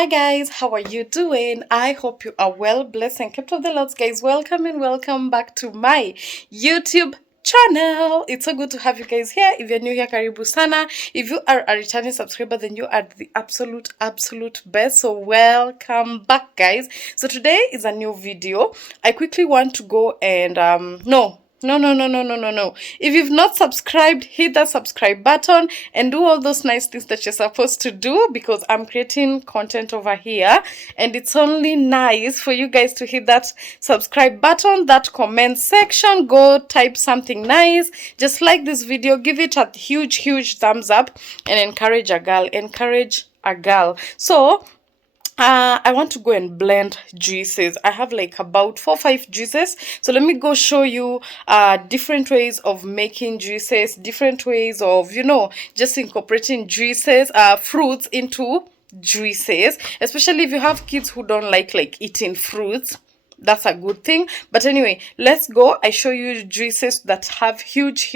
Hi guys, how are you doing? I hope you are well, blessed and kept of the Lord. Guys, welcome and welcome back to my YouTube channel. It's so good to have you guys here. If you're new here, karibu sana. If you are a returning subscriber, then you are the absolute best. So welcome back, guys. So today is a new video. I quickly want to go and no. If you've not subscribed, hit that subscribe button and do all those nice things that you're supposed to do, because I'm creating content over here and it's only nice for you guys to hit that subscribe button, that comment section, go type something nice, just like this video, give it a huge thumbs up and encourage a girl. So I want to go and blend juices. I have like about 4-5 juices. So let me go show you different ways of making juices, different ways of, just incorporating juices, fruits into juices, especially if you have kids who don't like eating fruits. That's a good thing. But anyway, let's go. I show you juices that have huge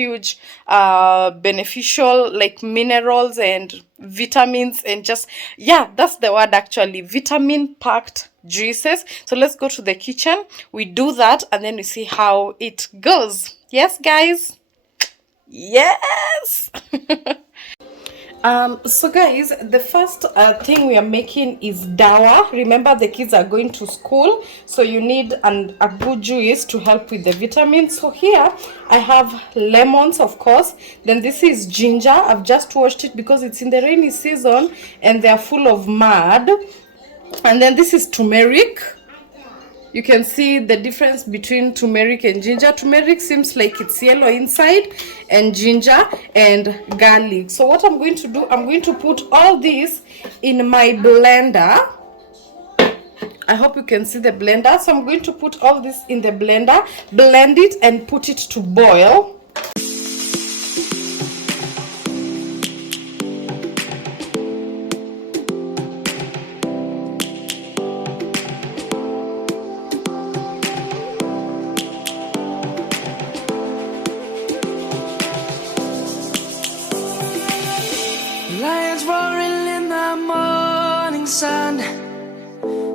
beneficial like minerals and vitamins, and just, yeah, that's the word actually, vitamin packed juices. So let's go to the kitchen, we do that, and then we see how it goes. Yes guys, yes. So guys, the first thing we are making is Dawa. Remember, the kids are going to school, so you need a good juice to help with the vitamins. So here I have lemons, of course. Then this is ginger. I've just washed it because it's in the rainy season and they're full of mud. And then this is turmeric. You can see the difference between turmeric and ginger. Turmeric seems like it's yellow inside, and ginger and garlic. So what I'm going to do, I'm going to put all this in my blender. I hope you can see the blender. So I'm going to put all this in the blender, blend it and put it to boil. Lions roaring in the morning sun,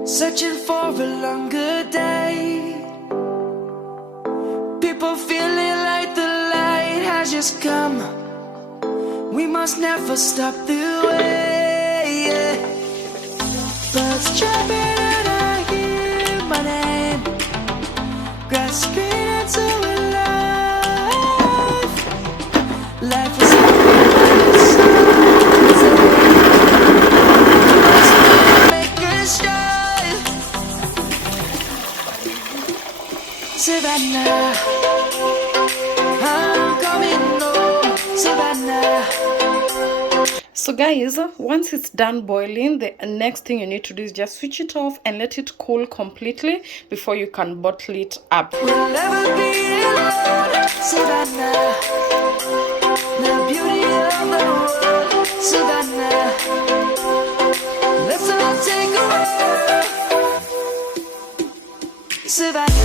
searching for a longer day. People feeling like the light has just come. We must never stop the way. Birds chirping and I hear my name, grasping into life. Life is Savannah, I'm coming home, Savannah. So guys, once it's done boiling, the next thing you need to do is just switch it off and let it cool completely before you can bottle it up. We'll never be alone, Savannah, the beauty of the world, Savannah. Let's all take a walk, Savannah.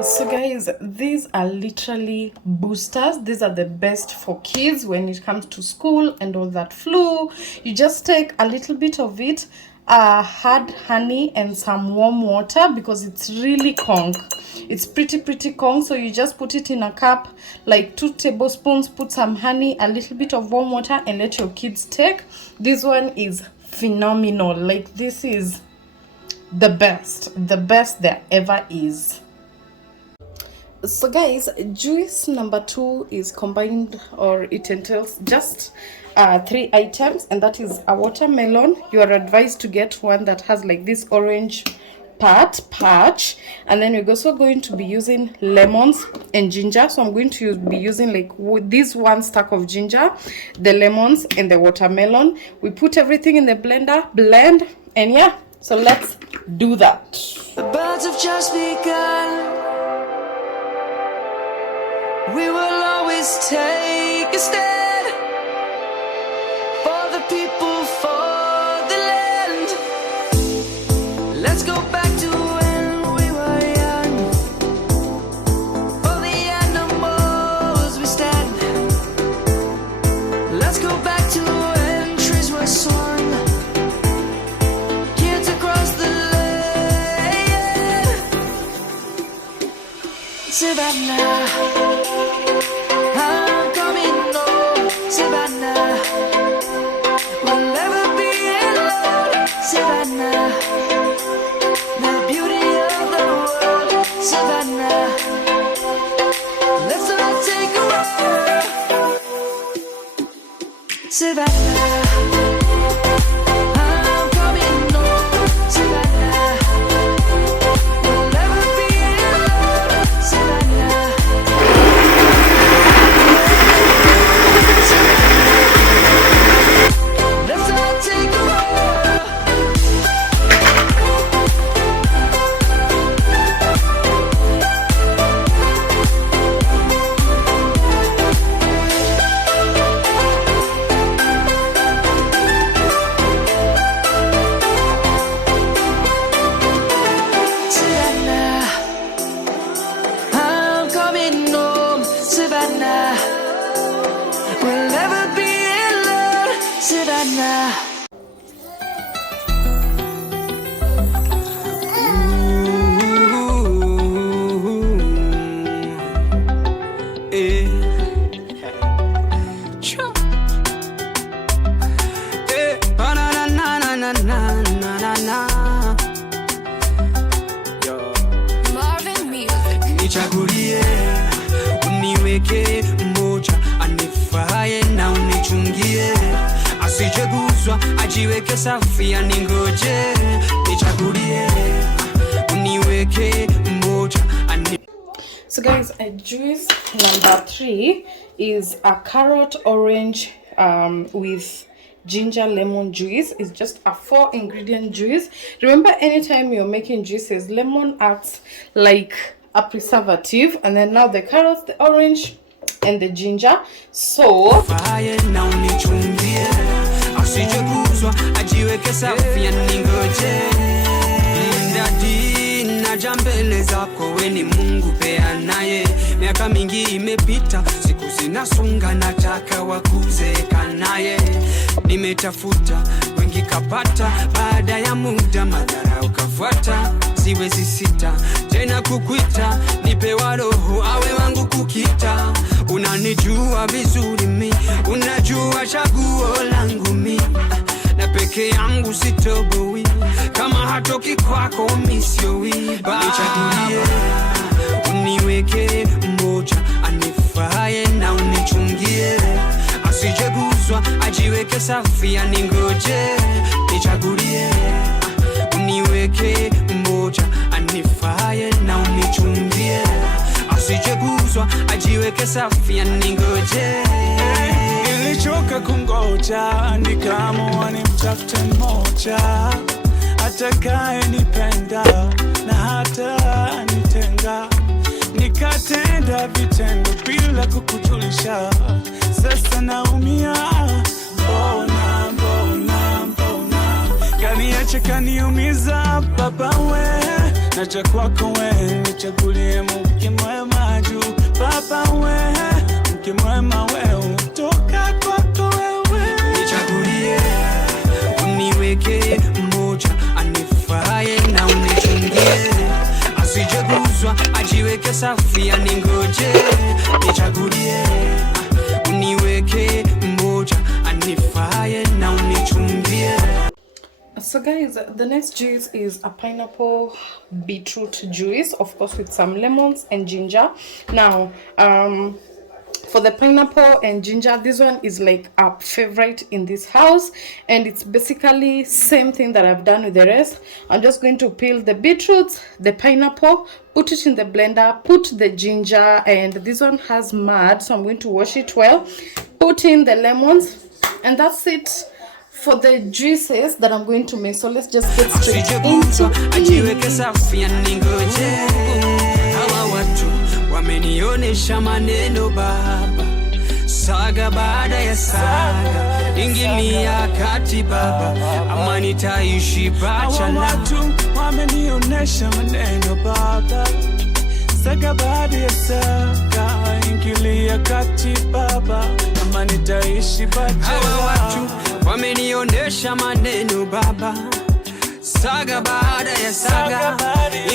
So guys, these are literally boosters. These are the best for kids when it comes to school and all that flu. You just take a little bit of it, hard honey and some warm water, because it's really conk. It's pretty conk. So you just put it in a cup, like 2 tablespoons, put some honey, a little bit of warm water, and let your kids take. This one is phenomenal. Like, this is the best there ever is. So guys, juice number 2 is combined, or it entails just 3 items, and that is a watermelon. You are advised to get one that has like this orange patch, and then we're also going to be using lemons and ginger. So I'm going to be using like this 1 stack of ginger, the lemons and the watermelon. We put everything in the blender, blend, and yeah, so let's do that. The birds have just begun. We will always take a stand for the people, for the land. Let's go back to when we were young. For the animals we stand. Let's go back to when trees were swung. Kids across the land. Savannah, I'm coming home. Savannah, we'll never be alone. Savannah, the beauty of the world. Savannah, let's all take a walk. Savannah, I'm coming home. Savannah, we'll never be alone. Savannah, let's all take a walk. Savannah, I'm coming home. Savannah, we'll never be alone. Savannah. Marvin Music. Nichagulie, uniweke mmoja anifaye na unichungie, asijeguzwa ajiweke safi aningoje. Nichagulie, uniweke mmoja So guys, a juice number 3 is a carrot orange with ginger lemon juice. It's just a 4 ingredient juice. Remember, anytime you're making juices, lemon acts like a preservative, and then now the carrots, the orange and the ginger. So faye na unichungie, asijeguzwa ajiweke safi aningoje. Ndadi naja mbele zako, we ni Mungu peanaye. Miaka mingi imepita, siku zinasonga, nataka wakuzeeka naye. Nimetafuta wengi kapata, baada ya muda madhara ukafuata. Siwezi sita tena kukuita, nipewa roho awe wangu kukita. Unanijua vizuri mi, unajua chaguo langu mi, na peke yangu sitoboi, kama hatoki kwako misiowi. Nichagulie, uniweke mmoja anifaye na unichungie, asijeguzwa ajiweke safi aningoje. Nichagulie, uniweke mmoja anifaye na unichungie, asijeguzwa ajiweke safi aningoje. Nilichoka kungoja, nikaamua nimtafute mmoja atakaye nipenda na hata nitenga. Nikatenda vitendo bila kukujulisha, sasa naumia. Mbona, mbona, mbona kaniacha kaniumiza baba we, naja kwako we, nichagulie mke mwema juu. Baba we, mke mwema we, utoka kwako wewe. Nichagulie, uniweke mmoja anifaye na unichungie, asijeguzwa ajiweke safi aningoje. Nichagulie, uniweke mmoja anifaye na unichungie. So guys, the next juice is a pineapple beetroot juice, of course with some lemons and ginger. Now for the pineapple and ginger, this one is like a favorite in this house, and it's basically same thing that I've done with the rest. I'm just going to peel the beetroot, the pineapple, put it in the blender, put the ginger, and this one has mud, so I'm going to wash it well, put in the lemons, and that's it for the juices that I'm going to make. So let's just get straight into it. wamenionesha maneno Baba, saga baada ya saga, ingilia kati Baba, ama nitaishi bachelor. Watu wamenionesha maneno Baba, saga baada ya saga, ingilia kati Baba, ama nitaishi bachelor. Hawa watu wamenionesha maneno Baba, saga baada ya saga,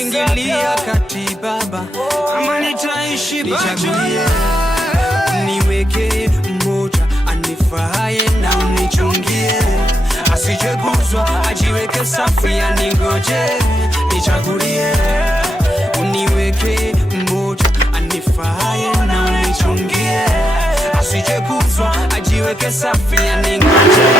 ingilia kati Baba, ama nitaishi bachelor. Niweke mmoja anifahaye na unichungie, asijeguzwa ajiweke safi, aningoje nichagulie. Uniweke mmoja anifahaye na unichungie, asijeguzwa ajiweke safi, aningoje.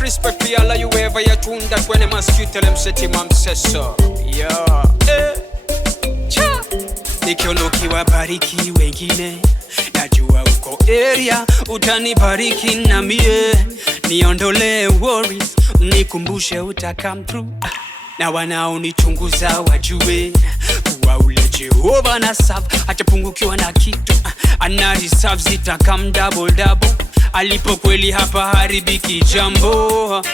Respect for all of you ever you tune that when them ask you tell them set him says so. Yeah. Cha. Nikionoki wabariki wengine, najua uko area utanibariki na mie, niondole worries, nikumbushe uta come through, na wanaonichunguza wajue kuwa ule Jehova na serve atapungukiwa na kitu, ana reserve zitakam double. Alipo kweli hapa haribiki jambo,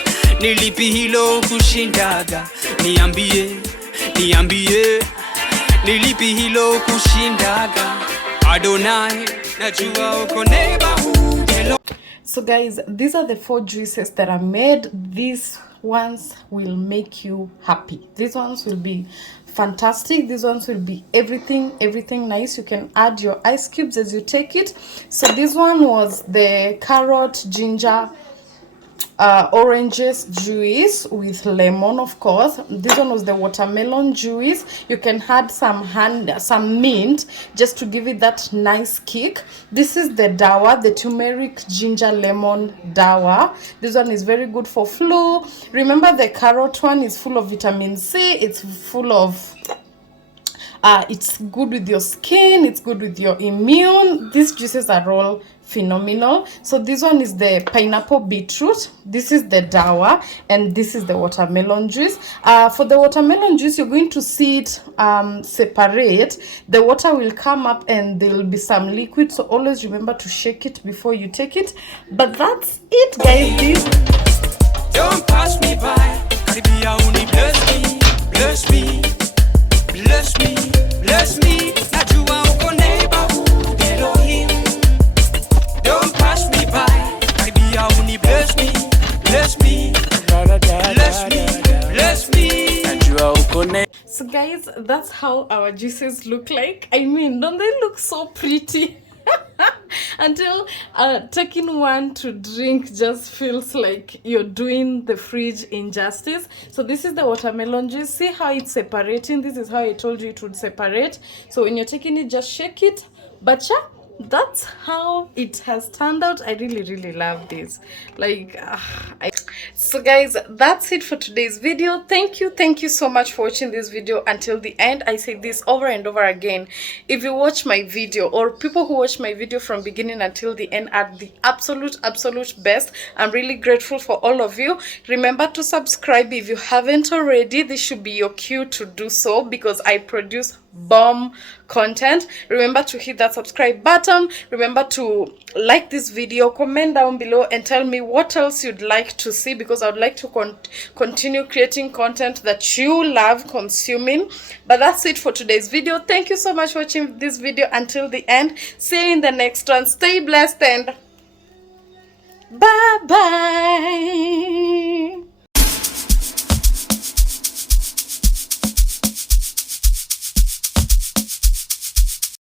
nilipi hilo kushindaga, niambie, nilipi hilo kushindaga, Adonai, najua uko neighborhood. So guys, these are the 4 juices that I made. These ones will make you happy. These ones will be fantastic. These ones will be everything nice. You can add your ice cubes as you take it. So this one was the carrot, ginger, oranges juice with lemon, of course. This one was the watermelon juice. You can add some mint just to give it that nice kick. This is the Dawa, the turmeric ginger lemon Dawa. This one is very good for flu. Remember, the carrot one is full of vitamin C. It's full of it's good with your skin, it's good with your immune. These juices are all phenomenal. So this one is the pineapple beetroot, this is the Dawa, and this is the watermelon juice. For the watermelon juice, you're going to see it separate. The water will come up and there will be some liquid, so always remember to shake it before you take it. But that's it, guys. Don't pass me by. Karibia uni bless me. Najua uko neighborhood Elohim. Don't pass me by. Karibia uni bless me. Najua uko neighborhood. So guys, that's how our juices look like. I mean, don't they look so pretty? Until taking one to drink just feels like you're doing the fridge injustice. So this is the watermelon juice. See how it's separating? This is how I told you it would separate. So when you're taking it, just shake it. But yeah, that's how it has turned out. I really love this. Like so guys, that's it for today's video. Thank you so much for watching this video until the end. I say this over and over again. If you watch my video, or people who watch my video from beginning until the end, are the absolute best. I'm really grateful for all of you. Remember to subscribe if you haven't already. This should be your cue to do so, because I produce bomb content. Remember to hit that subscribe button. Remember to like this video, comment down below and tell me what else you'd like to see, because I would like to continue creating content that you love consuming. But that's it for today's video. Thank you so much for watching this video until the end. See you in the next one. Stay blessed and bye bye.